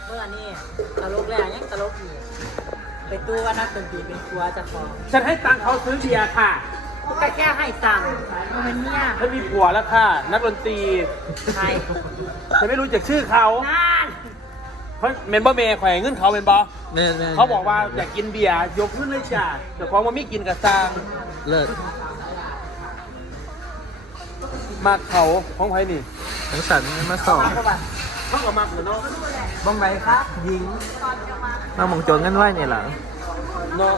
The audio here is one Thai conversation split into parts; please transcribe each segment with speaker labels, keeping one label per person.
Speaker 1: เมื่อนี่ตลกแล้วยังตลกอยู่ไปตู้ว่านักดนตรีเป็นครัวจะของ
Speaker 2: ฉันให้ตังค์เขาซื้อเบียร์ค่ะ
Speaker 1: ก็แค่ให้ตังค์มันเนี่ย
Speaker 2: ฉันมีผัวแล้วค่ะ นักดนตรี
Speaker 1: ใคร
Speaker 2: ฉันไม่รู้จักชื่อเขา
Speaker 1: นั่น
Speaker 2: เพราะเมนบอร์เมย์แขวงเงินเขาเป็นบอ
Speaker 3: แม่น
Speaker 2: เขาบอกว่าอยากกินเบียร์ยกขึ้นเลยจ้ะแต่ของมันไม่กินกับซาง
Speaker 3: เลิศ
Speaker 2: มาเขาของไผ่นี่
Speaker 3: ทั้งสันมาสอน
Speaker 2: เขากับมาเหมือนน้อง
Speaker 1: บ้องไหนครับยิง
Speaker 3: มาหมองโจรกันไว้เนี่ยหลัง
Speaker 2: น้อง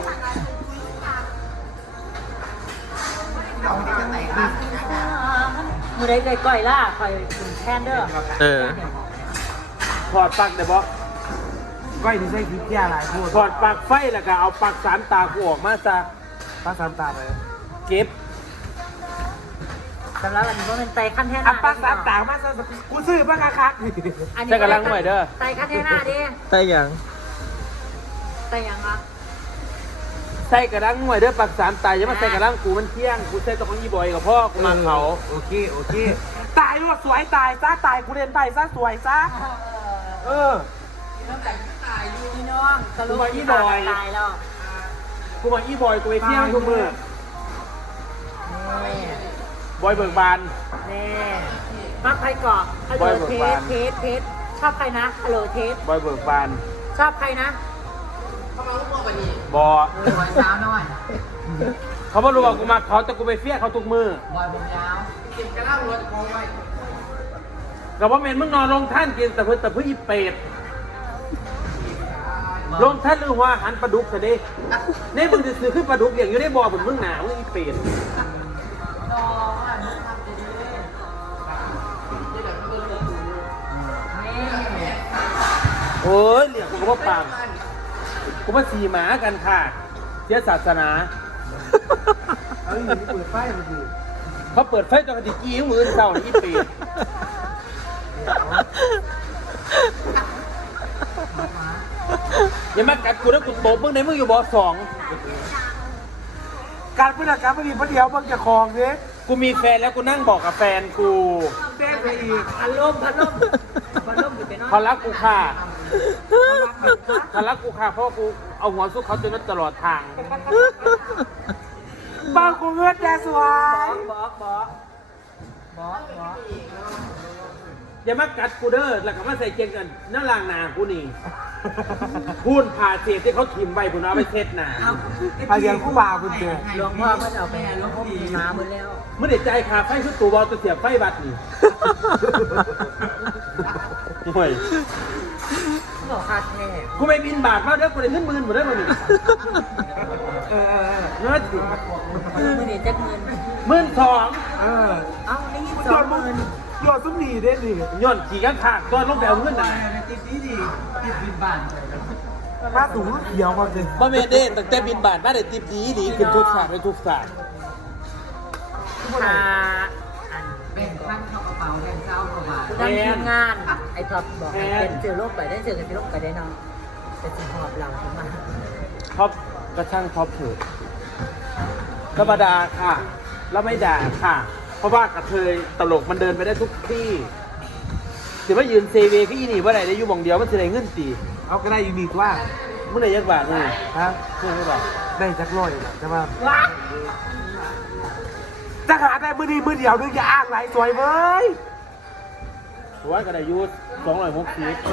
Speaker 1: มือใดไก่ก้อยล่าคอยกินแทนเด้อ
Speaker 3: เออ
Speaker 2: ถอดปลั๊กได้บอ
Speaker 4: ก้อยนี่ใช่พริกแก่หลายพูด
Speaker 2: ถอดปลั๊กไฟแล้วก็เอาปลั๊กสามตากูออกมาซะ
Speaker 4: ป้าสามตาไป
Speaker 2: เก็บ
Speaker 1: สำหรับอันนี้ก็เป็นไตขั้นแท่ห
Speaker 4: อ่ะ
Speaker 1: น้า
Speaker 4: ป้าสามตามาซะกูซื้อป้าคัก
Speaker 2: ใช่กำลังใหม่เด้อ
Speaker 1: ไตขั้นแท่หน้าดิ
Speaker 3: แต่อย่าง
Speaker 1: ไตยังอ่ะ
Speaker 2: ใส่กระดังหน่วยเด้อปลั๊กสามตาอย่ามาใส่กระดังกูมันเที่ยงกูใส่ตัวของยี่บอยกับพ่อกูมาเขา
Speaker 4: โอเคโอเคตายด้วยสวยตายซะตายกูเรียนไปซะสวยซะเออ
Speaker 1: พี่น้องตลกที่ตายแล้ว
Speaker 2: กูมายี่บอยกูไปเที่ยงทุกมือ
Speaker 1: นี่
Speaker 2: บอยเบิกบาน
Speaker 1: นี่มักใครเกาะฮัลโหล
Speaker 2: บอยเบิก
Speaker 1: เท
Speaker 2: บา
Speaker 1: ส
Speaker 2: น
Speaker 1: เทสชอบใครนะฮัลโหลเทส
Speaker 2: บอยเบิกบาน
Speaker 1: ชอบใครนะ
Speaker 2: บอ
Speaker 1: บอยสาวน้อย
Speaker 2: เขาบอกรู้ว่ากูมาเขาแต่กูไปเฟี้ยเขาทุกมือบ
Speaker 1: อยผมยาวกินกระล่างรถโค้งไว้
Speaker 2: กับว่าเมนมึงนอนลงท่านกินแต่เพื่ออีเป็ดลงท่านหรือว่าหันปลาดุกแต่เด้เนี่ยมึงจะซื้อขึ้นปลาดุกอย่างอยู่ในบ่อเหมือนมึงหนาวมึงอีเป็ด
Speaker 1: นอนทำดีนี่
Speaker 2: โอ้ยเหลี่ยมกูก็ว่าปังกูว่าสีหมากันค่ะเสียศาสนา
Speaker 4: เอาอย่างนี้เปิดไฟมาดู
Speaker 2: เขาเปิดไฟตอนกระดิกกี้มือเศร้านี่อีเป็ดอย่ามากัดกูนะกูโตมึงในมึงอยู่บ่อสอง
Speaker 4: การพนักงานไม่มีพระเดียวมึงจะคลองเนี่ย
Speaker 2: กูมีแฟนแล้วกูนั่งบอกกับแฟนกู
Speaker 4: แจ้งไปอีก
Speaker 1: พัดลมอยู่ไปนอน
Speaker 2: เขารักกูค่ะเขารักกูค่ะเพราะว่ากูเอาหัวสู้เขาจนตลอดทาง
Speaker 4: บางกูเงือกแดสวย
Speaker 1: บอก
Speaker 2: อย่ามากัดกูเด้อแล้วก็มาใส่เกงกันน้าล่างหนากูนี่พูนผ่าเศษที่เขาถิ่มไว้ผมเอาไปเช็ดหนา
Speaker 4: พาเรียนคู่บ่าวคุณเจอ
Speaker 1: หลวงพ่อเพิ่นเอาไปหลวงพ่อมีมาหมดแล้ว
Speaker 2: เมื่อเด็ดใจคาไฟชุดตูบอลตัวเสียบไฟบัดนี่ห่วย
Speaker 1: บอกคาแท้
Speaker 2: กูไปบินบาทมาเด้อกูได้เงินหมื่นหมดเด้อมึงนี่ เงิน
Speaker 1: มือเดียวจะเงิน
Speaker 2: 12,000
Speaker 4: เออ
Speaker 1: เอ้านี่
Speaker 4: มัน
Speaker 1: ส
Speaker 4: ย
Speaker 1: อ
Speaker 4: อง ด
Speaker 1: ห
Speaker 4: มึง
Speaker 1: มื่น
Speaker 4: ยอดซุ้มหนีได้ดิ
Speaker 2: ย้อนขี่กันขากตอนลงไปเอาเงินน่ะ
Speaker 4: ถ้าสูงเขียวมาเลย
Speaker 2: บ่แม่นเด้ตั้งแต่บินบาทมาได้ติบดีขึ้นทุกฉากไปทุกฉาก
Speaker 1: คาอันแบ่งพันเข้ากระเป๋าแบ่งเจ้ากระเป๋าดังทีมงานไอ้ท็อปบอกให้เป็นเจอโลกไปได้เจอกันที่โลกไปได้เนาะแต่สิหอบเราขึ้นมา
Speaker 2: ท็อปกระช่างท็อปเถิดธรรมดาค่ะแล้วไม่ด่าค่ะ เพราะว่ากระเทยตลกมันเดินไปได้ทุกที่ถือว่ายืนเซเวก็อีนี่ว่าไหนได้อยู่หม่องเดียวมันจะได้เงินตี
Speaker 4: เอาก็ได้ยูนิคว่า
Speaker 2: เมื่อไหร่ยักบาทนี่
Speaker 4: ฮะ
Speaker 2: เพื่อนไม่บอก
Speaker 4: ได้จักร้อยนะใช่ป่ะ
Speaker 1: ว้า
Speaker 4: จะหาได้มือดีมือเดียวนึงอย่าอ้างไหลสวยเว้ย
Speaker 2: ว่ากันอายุ260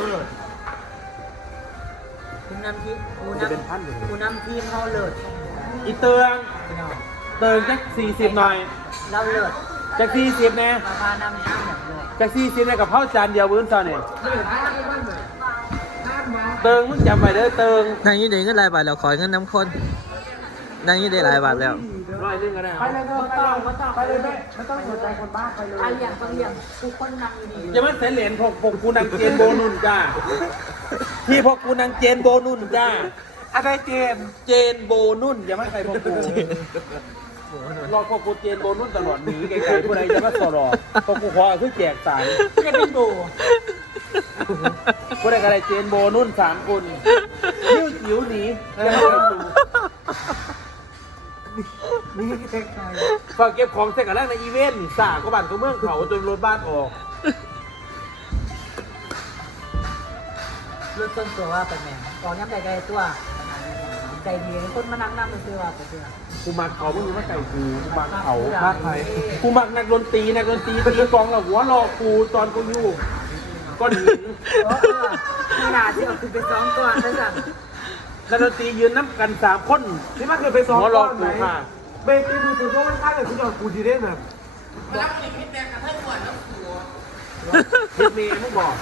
Speaker 1: คุณนำทีม
Speaker 2: จะเป็นพันอยู่
Speaker 1: คุณนำทีมเขาเลิศ
Speaker 2: อีเตืองเตืองจัก40หน่อย
Speaker 1: เราเลิศ
Speaker 2: จัก40แน่
Speaker 1: มานำทีมแบบเลย
Speaker 2: จัก40แน่กับเผาจานเดียวมื้อเช้านี่เตืองมึงจำไว้เด้อเตือง
Speaker 3: นางยี่เด้เงินหลายบาทแล้วขอเงินน้ำคนนางยี่เด้หลายบาทแล้ว
Speaker 2: ร้อยนึงก็ได้
Speaker 4: ไปเลยเถอะไปเลยไม่ต้องสนใจคนบ้าไปเลย
Speaker 1: อาเลี้ยงต้องเลี้ยงทุกคนนำดี
Speaker 2: จะมาเสเหรียญพกกูนางเจนโบนุ่นจ้าที่พกกูนางเจนโบนุ่นจ้า
Speaker 4: อะไรเจน
Speaker 2: เจนโบนุ่นอย่ามาใครพกกูรอพกกูเจนโบนุ่นตลอดหนีไกลๆผู้ใดจะมาสอรอพกกูขอคือแจกสาย
Speaker 1: จะเป็นโบ
Speaker 2: ผู้ใดก็ได้เจนโบนุ่น3 คนยิ้วจิ๋วหนีจะมาใครดู
Speaker 4: นี่แค่ใคร
Speaker 2: ฝากเก็บของเสร็จกันแล้วในอีเวนต์สาก็บันตัวเมืองเขาจนรถบ้านออก
Speaker 1: รถต้นตัวว่าเป็นแม่กองย้ำใจใจตัวใจดีคนมานั่งไปซื้อว่าไปซื้อ
Speaker 2: กูมักเขาไม่รู้ว่าไก่กูมักเขามากใครกูมักนักดนตรีตีกลองแล้วหัวรอกูตอนกูอยู่ก้อนหิน
Speaker 1: ขนาดที่เอาคือไปซ้อมก่อนแล้วสั่ง
Speaker 2: นักดนตรียืนน้ำกัน3 คน
Speaker 4: ที่มันเคยไปซ้อม
Speaker 2: หัวร
Speaker 4: ก่
Speaker 2: อ
Speaker 4: อน
Speaker 2: กู
Speaker 4: ไหม
Speaker 2: ค่ะ
Speaker 4: เบรกตีมือถือว่ามันค่าแต่คุณยอดกูดีได้แบบ
Speaker 2: พิดเมย์มึงบอก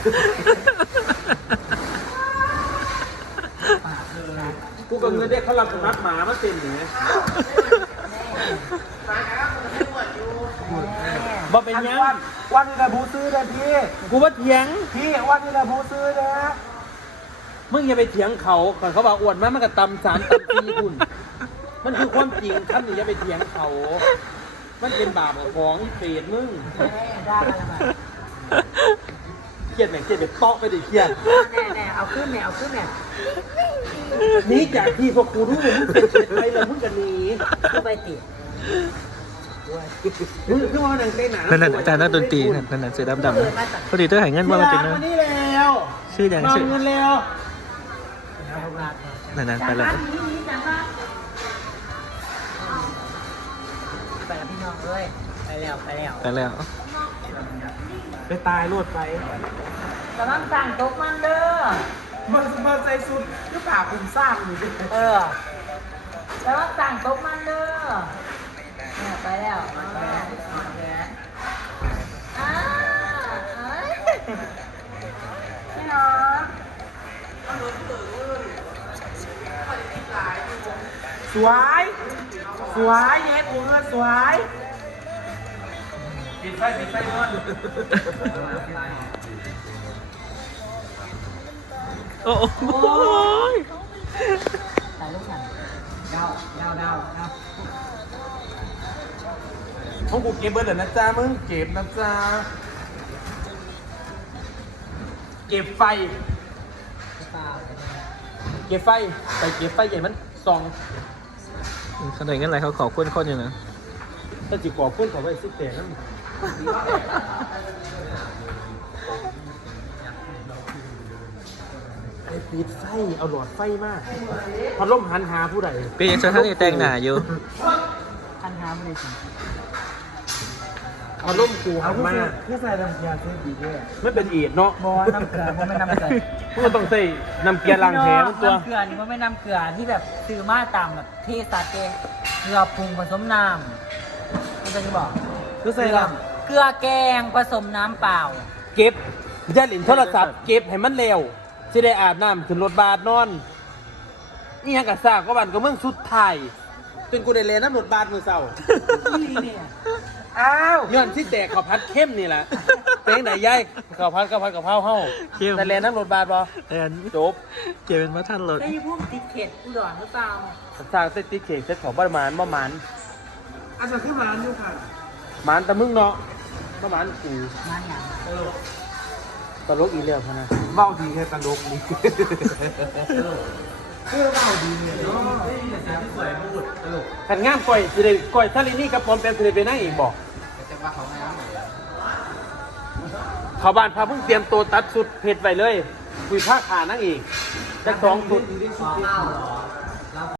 Speaker 2: กูกับเงินเด็กเขารับสุนัขหมามาเต็มอย่างเงี้ยบ่เป็นยัง
Speaker 4: วันนี้นะบูซื้อนะพี่
Speaker 2: กูว่าเถียง
Speaker 4: พี่วันนี้นะบูซื้อนะ
Speaker 2: มึงอย่าไปเถียงเขาก่อนเขาบอกอ้วนมากมันก็ตำ3 ตำ 4คุณมันคือความจริงท่านอย่าไปเถียงเขา มันเป็นบาปของเปรตมึง
Speaker 1: ได้แล้วมา
Speaker 2: เครียดไหมเครียดไปเตาะไปดิเครียด
Speaker 1: แน่เอาขึ้นเอาขึ้น
Speaker 2: หนีจากที่พวกกูรู้มึงเป็นเฉดไปแล้วมึงกันหนี
Speaker 1: ก็ไปติด
Speaker 2: มึงขึ้นมาหนังเต้นหนา
Speaker 3: นั่นอาจารย์นักดนตรีนั่นเสือดำๆพอดีเธอหายเงินว่ามันเป็น
Speaker 2: มานี่แล้ว
Speaker 3: ชื่ออย่าง
Speaker 2: มา
Speaker 3: ชื่อ
Speaker 2: เงินแล้ว
Speaker 3: นั่นไปแล้ว
Speaker 1: ไปแล้วพี่น้องเลยไปแล้ว
Speaker 3: ไปแล้ว
Speaker 4: ไปตายรวดไป
Speaker 1: กำลังสั่งตกมันเด้อ
Speaker 4: มาใส่สุดก็ป่าคุมสร้างอยู่ดิ
Speaker 1: กำลังสั่งตกมันเด้อไปแล้วพี่น้อง
Speaker 4: สวยสวยเน็ตกูเงินสวย
Speaker 2: ปิดไฟนอน
Speaker 3: โอ้โห
Speaker 1: ถ่ายรูปหน่อยดาว
Speaker 2: ของกูเก็บเบอร์เดี๋ยวนะจ๊ะมึงเก็บนะจ๊ะเก็บไฟ เก็บไฟไปเก็บไฟใหญ่มันส่อง
Speaker 3: เขาได้เงินอะไรเขาขอคนอยู่นะ
Speaker 2: ถ้าจิก่อพุ่นเขาไว้สิเตะนั่นไอ้ปิดไฟเอาหลอดไฟมากพัดลมหันหาผู้ใด
Speaker 3: ปียังจะท่านนี่แต่งหน้าอยู่
Speaker 1: คันหาไม่ได้สิ
Speaker 2: พัดลมกูหันมา
Speaker 4: เพื่อใส่น้ำยาเส้นดีด้วย
Speaker 2: ไม่เป็นเอียดเนาะ
Speaker 1: บอน้ำเกลือมันไม่น้ำเกลือ
Speaker 2: มึงก็ต้องใส่น้ำเกลือล้างแผลมันตัว
Speaker 1: น้ำเกลือนี่มันไม่น้ำเกลือที่แบบซื้อมาตามแบบเทสัตเองเกลือปรุงผสมน้ำมันจะบอก
Speaker 2: คือใส่ล
Speaker 1: เกลือแกงผสมน้ำเปล่า
Speaker 2: ำเก็บอย่าหลินโทรศัพท์เก็บให้มันเร็วสิได้อาบน้ำขึ้นรถบาสนอนนี่ยังกะซ่าก็บันก็เมืองสุดไทยจนกูได้เรียนน้ำรถบาสมือเศร้า
Speaker 4: อ้าว
Speaker 2: ย้อนที่แตกข้าวผัดเข้มนี่แหละเป็นไหนย่ายข้าวผัดกะเพราเฮ้า
Speaker 3: เข้ม
Speaker 2: แต่เรียนน้ำรถบาสบ่
Speaker 3: แอน
Speaker 2: จบ
Speaker 3: เก็บเป็นพระท่านรถ
Speaker 1: ได้พวกติดเข็ดอุดรหรือเปล่า
Speaker 2: สร้างเซตติเค้กเซตของประมาณบ่หมาน
Speaker 4: อาจจะขึ้นมาอยู่ค่ะ
Speaker 2: หมานแต่มึงเนาะบ่หมานกู
Speaker 1: นั่นอย่าง
Speaker 2: ตลกอีเลียวพะนะ
Speaker 4: เบ้าดีแค่ตลกนี่เพื่อเบ้าดีเนี่ยเนาะ
Speaker 2: ขันง่ามก่อยสิได้ก่อยทะเลนี่กับปอมเป็นสิได้ไปนั่งอีกบอกเขาบ้านพาเพิ่งเตรียมตัวตัดสุดเผ็ดไว้เลยคุยผ้าขานั่งอีกจัก2 ชุด
Speaker 1: ขอเล่าเหรอ